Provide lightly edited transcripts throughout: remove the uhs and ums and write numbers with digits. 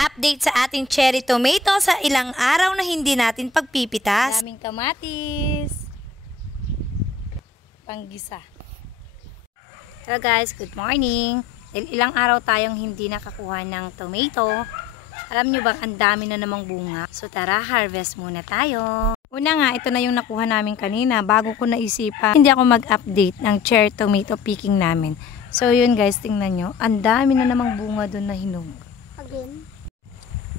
Update sa ating cherry tomato sa ilang araw na hindi natin pagpipitas. Daming kamatis. Panggisa. Hello guys, good morning. Ilang araw tayong hindi nakakuha ng tomato. Alam nyo bang ang dami na namang bunga? So tara, harvest muna tayo. Una nga, ito na yung nakuha namin kanina. Bago ko naisipan, hindi ako mag-update ng cherry tomato picking namin. So yun guys, tingnan nyo. Ang dami na namang bunga doon na hinog. Again.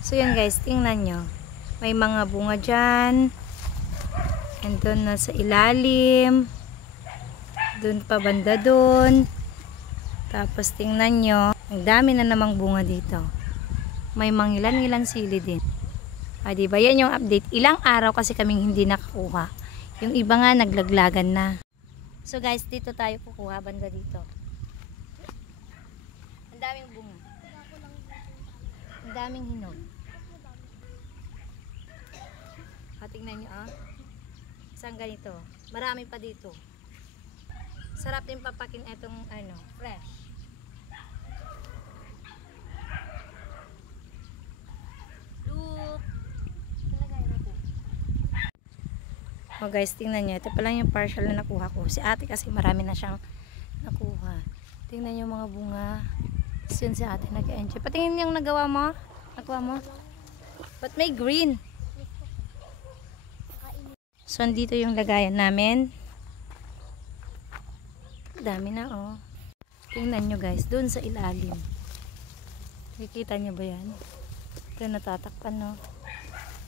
So yun guys, tingnan nyo. May mga bunga dyan. And doon na sa ilalim. Doon pa banda doon. Tapos tingnan nyo. Ang dami na namang bunga dito. May mangilan-ngilan sili din. Diba? Yan yung update. Ilang araw kasi kaming hindi nakakuha. Yung iba nga naglaglagan na. So guys, dito tayo kukuha banda dito. Ang daming bunga. Ang daming hinog. Tingnan nyo isang ganito. Marami pa dito. Sarap din papakin itong fresh. Look. Oh guys, tingnan nyo. Ito pa lang yung partial na nakuha ko. Si ate kasi marami na siyang nakuha. Tingnan nyo mga bunga. Yun si ate nag-enjoy. Patingin yung nagawa mo. Nakuha mo. But may green. So, andito yung lagayan namin. Dami na, oh. Tingnan nyo, guys. Doon sa ilalim. Nakikita nyo ba yan? Ito natatakpan, no?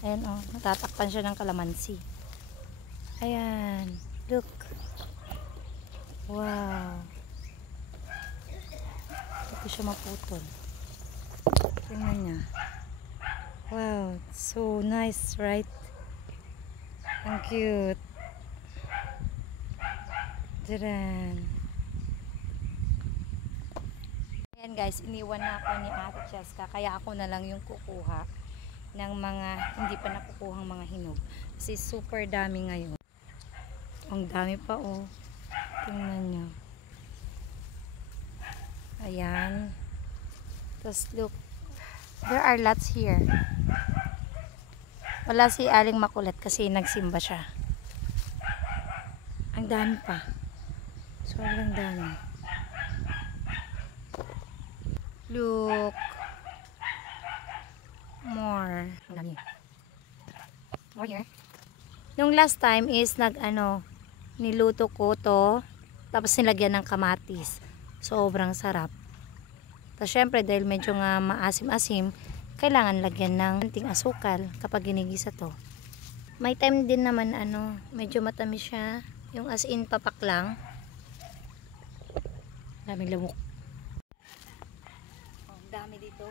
Ayan, oh. Natatakpan siya ng kalamansi. Ayan. Look. Wow. Ito siya maputol. Tingnan nyo. Wow. So nice, right? Ang cute. Diyan. Ayan guys, iniwan na ako ni Ate Cheska. Kaya ako na lang yung kukuha ng mga hindi pa nakukuhang mga hinog. Kasi super dami ngayon. Ang dami pa oh. Tingnan nyo. Ayan. Tapos look. There are lots here. Wala si Aling makulit kasi nagsimba siya. Ang dami pa. Sobrang dami. Look. More. Ang dami. More here. Nung last time is niluto ko to. Tapos nilagyan ng kamatis. Sobrang sarap. Tapos syempre dahil medyo nga maasim-asim, kailangan lagyan ng konting asukal kapag ginigisa to. May time din naman medyo matamis siya. Yung as in papak lang. Daming lamok. Oh, dami dito.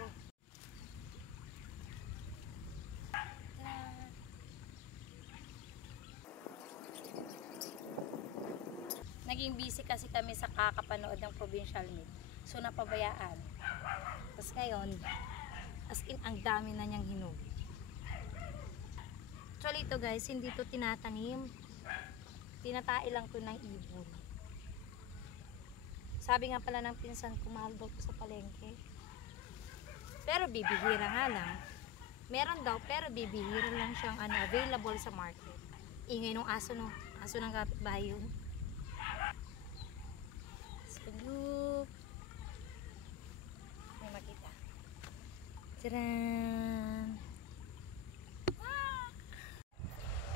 Naging busy kasi kami sa kakapanood ng provincial meet. So napabayaan. Tapos ngayon, as in, ang dami na niyang hinog. Actually ito guys, hindi to tinatanim. Tinatai lang to ng ibon. Sabi nga pala ng pinsan ko, mahal daw sa palengke. Pero bibihira nga lang. Meron daw, pero bibihira lang siyang available sa market. Ingay nung aso, no? Aso ng kapitbahay yun. So, look. May makita. Tcharan!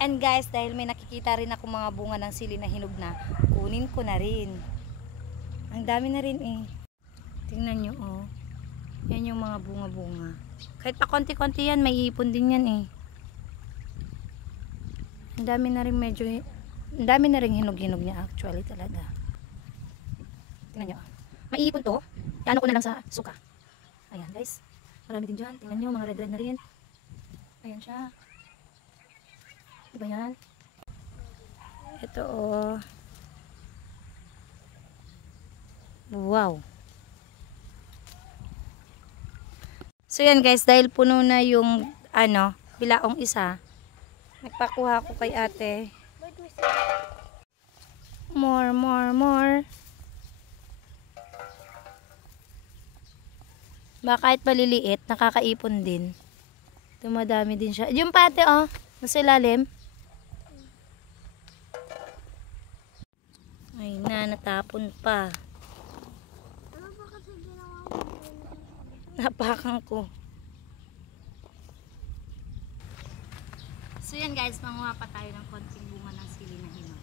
And guys, dahil may nakikita rin ako mga bunga ng sili na hinog na, kunin ko na rin. Ang dami na rin eh. Tingnan nyo oh. Yan yung mga bunga-bunga. Kahit pa konti-konti yan, may ipon din yan eh. Ang dami na rin ang dami na rin hinog-hinog niya actually talaga. Tingnan nyo. May ipon to. Ano ko na lang sa suka. Ayan guys. Marami din dyan. Tingnan nyo, mga red-red na rin. Ayan siya. Diba yan? Ito oh. Wow. So yan guys, dahil puno na yung bilaong isa, nagpakuha ko kay ate. More. Baka kahit maliliit, nakakaipon din. Dumadami din siya. Yung pate, oh. Nasa ilalim. Ay na, natapon pa. Napakan ko. So yan guys, manguha pa tayo ng konting bunga ng sili na hinog.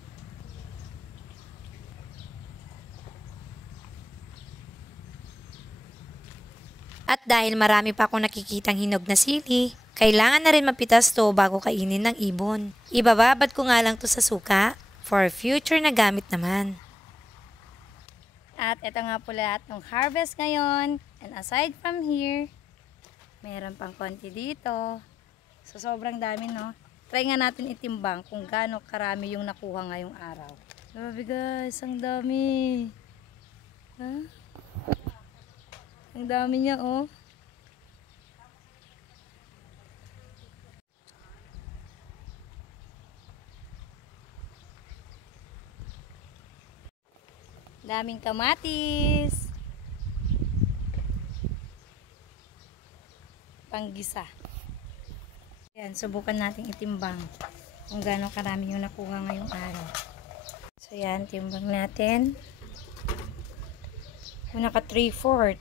At dahil marami pa akong nakikitang hinog na sili, kailangan na rin mapitas to bago kainin ng ibon. Ibababad ko nga lang to sa suka for future na gamit naman. At ito nga po lahat ng harvest ngayon. And aside from here, meron pang konti dito. So sobrang dami, no? Try nga natin itimbang kung gaano karami yung nakuha ngayong araw. Grabe guys, ang dami. Ha? Ang dami niya, oh. Daming kamatis. Panggisa. Yan, subukan natin itimbang kung gaano karami yung nakuha ngayong araw. So yan, timbang natin. Kung naka 3/4.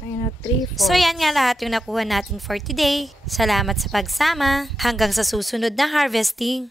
Ayun o, 3/4. So yan nga lahat yung nakuha natin for today. Salamat sa pagsama. Hanggang sa susunod na harvesting.